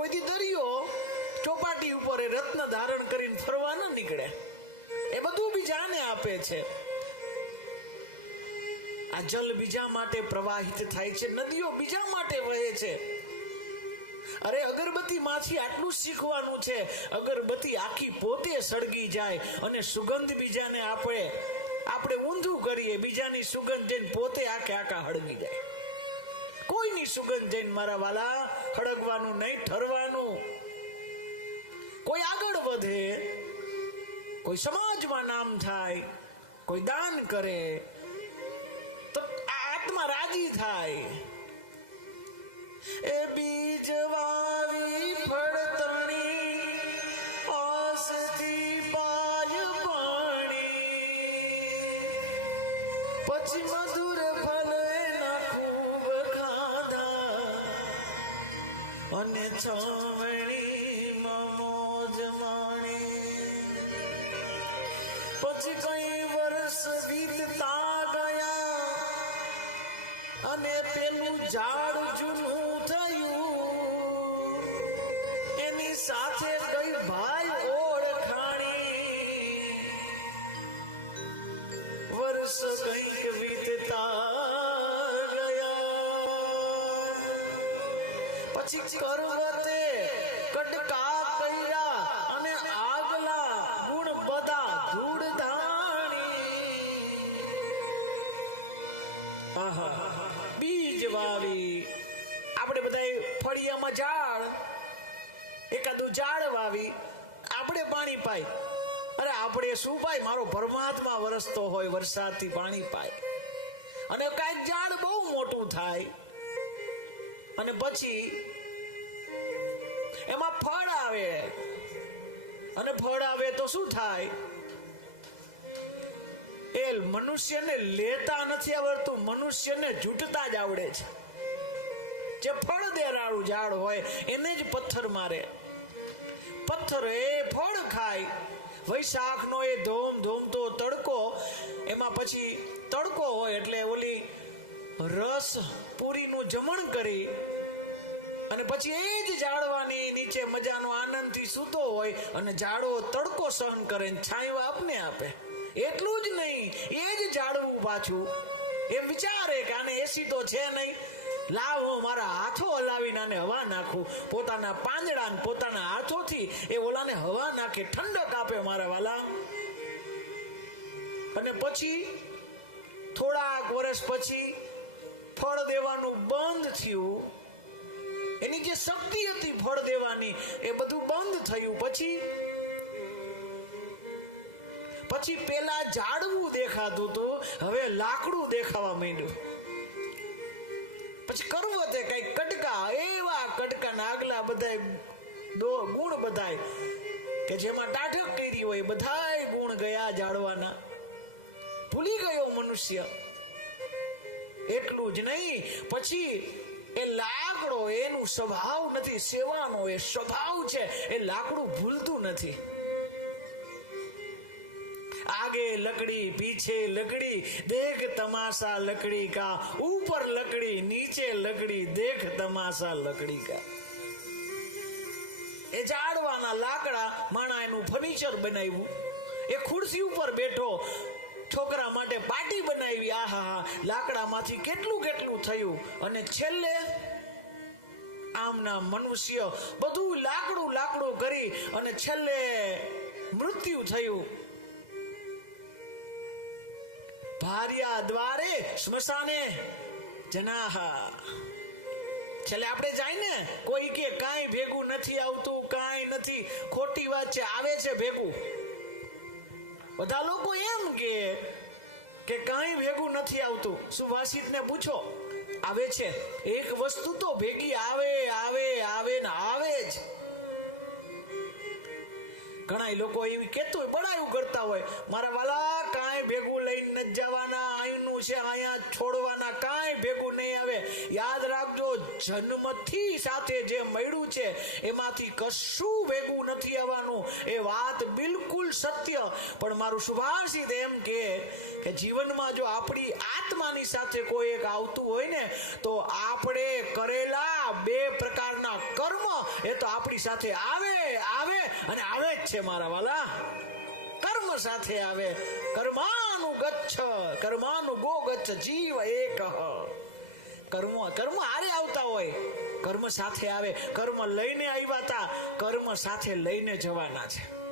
કોઈથી દરિયો ચોપાટી ઉપર રત્ન ધારણ કરીને ફરવા ન નીકળે. એ બધું બીજાને આપે છે. આ જલ બીજા માટે પ્રવાહિત થાય છે, નદીઓ બીજા માટે વહે છે. અરે અગરબત્તી માંથી આટલું શીખવાનું છે. અગરબત્તી આખી પોતે સળગી જાય અને સુગંધ બીજાને આપણે ઊંધું કરીએ, બીજાની સુગંધ જઈને પોતે આખા હળગી જાય. કોઈની સુગંધ જઈને મારા વાલા હળગવાનું નહીં, ઠરવાનું. કોઈ આગળ વધે, કોઈ સમાજમાં નામ થાય, કોઈ દાન કરે તો આત્મા રાજી થાય. એ બીજ વાવી ફળ તણી આસથી પાય પાણી, પછી મધુર ફળ એના ખૂબ ખાધા અને છાવણીમાં મોજ માણી. પછી કઈ વર્ષ વીતતા ગયા અને પેલું ઝાડ જૂનું થયું, એની સાથે કઈ ભાઈ ઓળખાણી. વર્ષ કઈક વીતતા ગયા, પછી કરવતે કડકા કર્યા અને આગલા ગુણ બધા ધૂળ ધાણી. બીજ વાવી, આપણે બધા ફળિયામાં ઝાડ, એકાદું ઝાડ વાવી, આપણે પાણી પાય. અરે આપણે શું પાય? મારો પરમાત્મા વરસતો હોય, વરસાદથી પાણી પાય. અને કાંઈક ઝાડ બહુ મોટું થાય અને પછી એમાં ફળ આવે. અને ફળ આવે તો શું થાય? એ મનુષ્યને લેતા નથી આવડતું, મનુષ્યને ઝૂંટતા જ આવડે છે. જે ફળ દેનારું ઝાડ હોય એને જ પથ્થર મારે. પથ્થર એ ફળ ખાય. વૈશાખ નો એ ધોમ ધોમતો તડકો, એમાં પછી તડકો હોય એટલે ઓલી રસ પૂરીનું જમણ કરી અને પછી એ જ ઝાડવાની નીચે મજાનો આનંદથી સૂતો હોય અને ઝાડો તડકો સહન કરે, છાંયવા આપને આપે. એટલું જ નહીં, એ જ ઝાડવું પાછું એમ વિચારે કે આને એસી તો છે નહીં, લાવ હું મારા હાથો હલાવીને આને હવા નાખું. પોતાના પાંદડા પોતાના હાથોથી એ ઓલાને હવા નાખે, ઠંડક આપે મારા વાલા. અને પછી થોડાક વર્ષ પછી ફળ દેવાનું બંધ થયું. એની જે શક્તિ હતી ફળ દેવાની એ બધું બંધ થયું. પછી પેલા ઝાડવું દેખાતું હતું, હવે લાકડું દેખાવા માંડ્યું. પછી કરવતે કઈ કટકા, એવા કટકા આગલા બધા ગુણ બધાય કે જેમાં ટાઢક કરી હોય બધાય ગુણ ગયા ઝાડવાના. ભૂલી ગયો મનુષ્ય. એટલું જ નહીં, પછી એ લાકડો એનું સ્વભાવ નથી, સેવાનો એ સ્વભાવ છે. એ લાકડું ભૂલતું નથી. आगे लकड़ी पीछे लकड़ी देख तमाशा लकड़ी का, ऊपर लकड़ी नीचे लकड़ी देख तमाशा लकड़ी का. એ ઝાડવાના લાકડા માણા એનું ફર્નિચર બનાવ્યું. એ ખુરશી ઉપર બેઠો, છોકરા માટે પાટી બનાવી. આહા, લાકડામાંથી કેટલું કેટલું થયું. અને છેલ્લે આમના મનુષ્ય બધું લાકડું કરી અને છેલ્લે મૃત્યુ થયું. ભાર્યા દ્વારે સ્મશાને જનાહા. છેલ્લે આપણે જાય ને, કોઈ કે કાંઈ ભેગું નથી આવતું, કાંઈ નથી, ખોટી વાત છે. આવે છે ભેગું. બધા લોકો એમ કે કાંઈ ભેગું નથી આવતું. સુભાષિતને પૂછો, આવે છે. એક વસ્તુ તો ભેગી આવે ને આવે જ. ઘણા લોકો એવી કેતું હોય, બડાયું કરતા હોય, મારા વાલા કાંઈ ભેગું લઈને ન જવાના, અહીંનું છે અહીંયા છોડવાના, કાંઈ ભેગું નહીં આવે. યાદ રાખજો, જન્મથી સાથે જે મળ્યું છે એમાંથી કશું ભેગું નથી આવવાનું. એ વાત બિલકુલ સત્ય. પણ મારું સુભાષિત એમ કે જીવનમાં જો આપણી આત્માની સાથે કોઈ એક આવતું હોય ને, તો આપણે કરેલા બે પ્રકારના કર્મ એ તો આપણી સાથે આવે આવે અને આવે જ છે મારા વાલા. કર્મ સાથે આવે. કર્માનું ગો ગચ્છ જીવ એક. કર્મ હારે આવતા હોય, કર્મ સાથે આવે. કર્મ લઈને આવ્યા હતા, કર્મ સાથે લઈને જવાના છે.